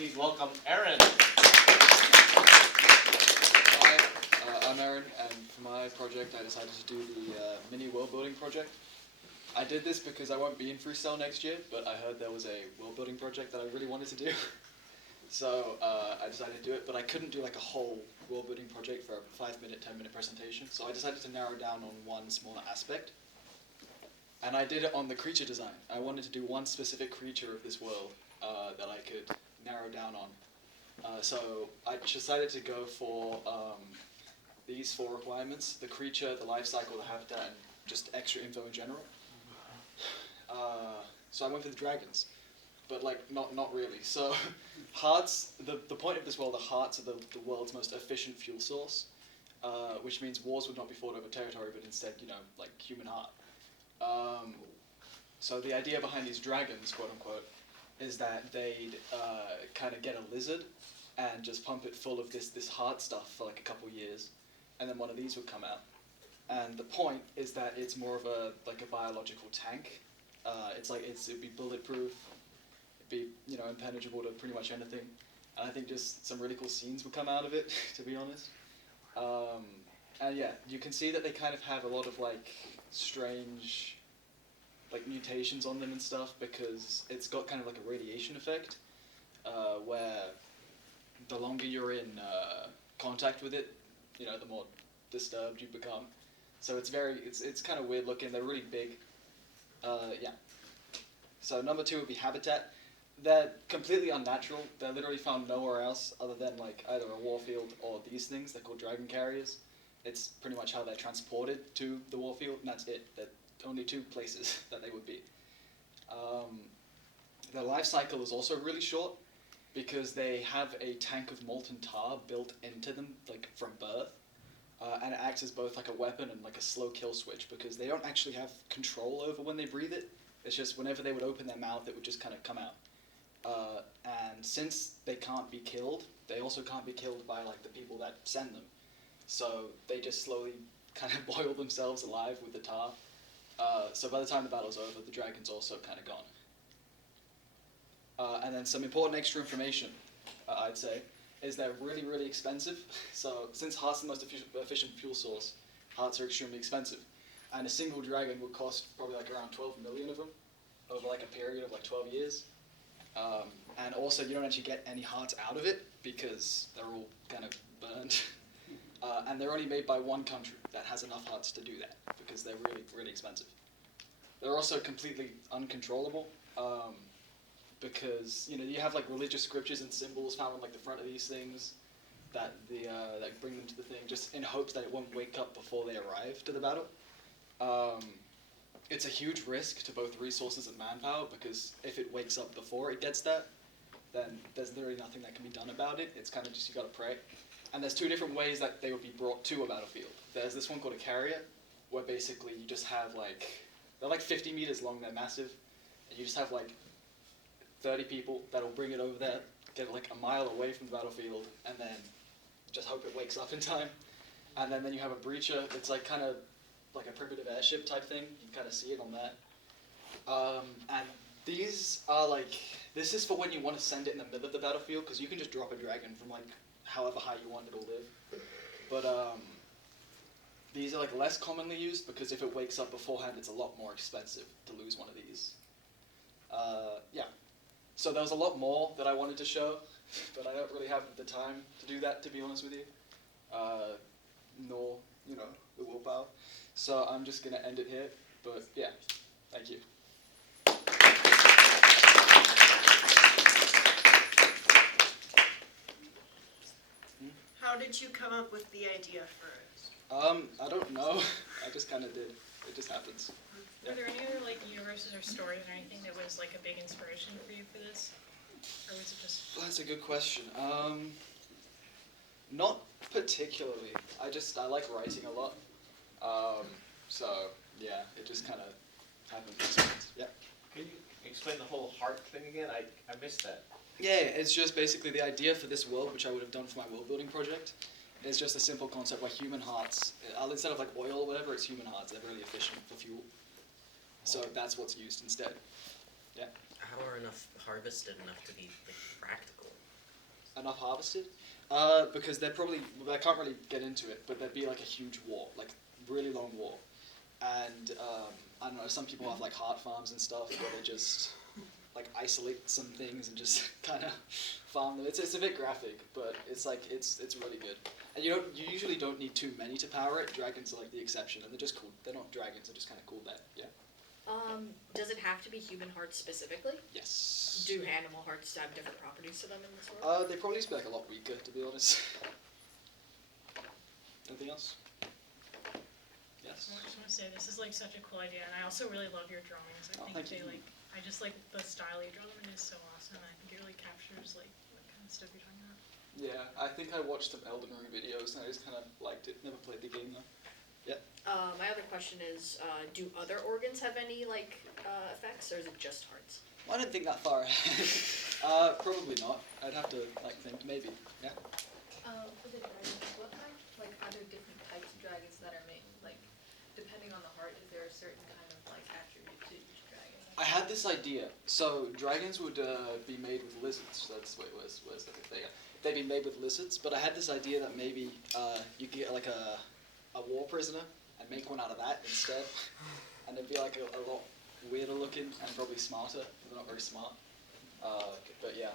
Please welcome Aaron. Hi, I'm Aaron, and for my project I decided to do the mini world building project. I did this because I won't be in Freestyle next year, but I heard there was a world building project that I really wanted to do. So I decided to do it, but I couldn't do like a whole world building project for a 5-minute, 10-minute presentation, so I decided to narrow down on one smaller aspect. And I did it on the creature design. I wanted to do one specific creature of this world that I could narrow down on. So I decided to go for these 4 requirements: the creature, the life cycle, the habitat, and just extra info in general. So I went for the dragons, but like not really. So hearts, the point of this world, the hearts are the world's most efficient fuel source, which means wars would not be fought over territory, but instead, like human heart. So the idea behind these dragons, quote unquote, is that they'd kind of get a lizard and just pump it full of this heart stuff for like a couple years, and then one of these would come out. And the point is that it's more of a biological tank. It'd be bulletproof, it'd be impenetrable to pretty much anything. And I think just some really cool scenes would come out of it, to be honest. And yeah, you can see that they kind of have a lot of like strange mutations on them and stuff, because it's got kind of like a radiation effect, where the longer you're in contact with it, the more disturbed you become. So it's kind of weird looking. They're really big. Yeah. So number 2 would be habitat. They're completely unnatural. They're literally found nowhere else other than like either a warfield or these things. They're called dragon carriers. It's pretty much how they're transported to the warfield, and that's it. There are only 2 places that they would be. Their life cycle is also really short because they have a tank of molten tar built into them, like from birth. And it acts as both like a weapon and like a slow kill switch, because they don't actually have control over when they breathe it. It's just whenever they would open their mouth, it would just kind of come out. And since they can't be killed, they also can't be killed by like the people that send them. So they just slowly kind of boil themselves alive with the tar. So by the time the battle's over, the dragon's also kind of gone. And then some important extra information, I'd say, is they're really, really expensive. So since heart's the most efficient fuel source, hearts are extremely expensive. And a single dragon would cost probably like around 12 million of them over like a period of like 12 years. And also you don't actually get any hearts out of it because they're all kind of burned. And they're only made by one country that has enough hearts to do that, because they're really, really expensive. They're also completely uncontrollable. Because you have like religious scriptures and symbols found on like the front of these things that that bring them to the thing, just in hopes that it won't wake up before they arrive to the battle. It's a huge risk to both resources and manpower, because if it wakes up before it gets that, then there's literally nothing that can be done about it. It's kind of just you gotta pray. And there's 2 different ways that they would be brought to a battlefield. There's this one called a carrier, where basically you just have they're like 50 meters long, they're massive, and you just have like 30 people that'll bring it over there, get it like a mile away from the battlefield, and then just hope it wakes up in time. And then you have a breacher. It's like kind of like a primitive airship type thing. You can kind of see it on that. And these are this is for when you want to send it in the middle of the battlefield, because you can just drop a dragon from like however high you want it'll live. But these are like less commonly used, because if it wakes up beforehand, it's a lot more expensive to lose one of these. Yeah. So there was a lot more that I wanted to show, but I don't really have the time to do that, to be honest with you, nor, the willpower. So I'm just going to end it here, but yeah, thank you. How did you come up with the idea for it? I don't know. I just kind of did. It just happens. Were there any other universes or stories or anything that was like a big inspiration for you for this, or was it just? That's a good question. Not particularly. I like writing a lot. So yeah, it just kind of happened. Yeah. Can you explain the whole heart thing again? I missed that. Yeah, it's just basically the idea for this world, which I would have done for my world building project. It's just a simple concept where human hearts, instead of like oil or whatever, it's human hearts. They're really efficient for fuel. So that's what's used instead. Yeah. How are enough harvested enough to be practical? enough harvested. Because they're probably, I can't really get into it, but there'd be like a huge war, like really long war. And I don't know, some people have like heart farms and stuff where they just like isolate some things and just kind of farm them. It's a bit graphic, but it's like it's really good. And you usually don't need too many to power it. Dragons are like the exception, and they're just cool. They're not dragons. They're just kind of cool. There, yeah. Does it have to be human hearts specifically? Yes. Do animal hearts have different properties to them in this world? They probably just be like a lot weaker, to be honest. Anything else? Yes. I just want to say this is like such a cool idea, and I also really love your drawings. I think thank they you. like, I just like the style you draw them in is so awesome. And I think it really captures like what kind of stuff you're talking about. Yeah, I think I watched some Elden Ring videos and I just kind of liked it. Never played the game though. My other question is, do other organs have any like effects, or is it just hearts? Well, I didn't think that far ahead. Probably not. I'd have to like think. Maybe. Yeah. For the dragons, what kind, like, are there different types of dragons that are made? Like, depending on the heart, is there a certain kind of, like, attribute to each dragon? I had this idea. So dragons would be made with lizards. That's where's the thing? They'd be made with lizards. But I had this idea that maybe you could get like a war prisoner and make one out of that instead, and it'd be like a lot weirder looking and probably smarter. They're not very smart. But yeah.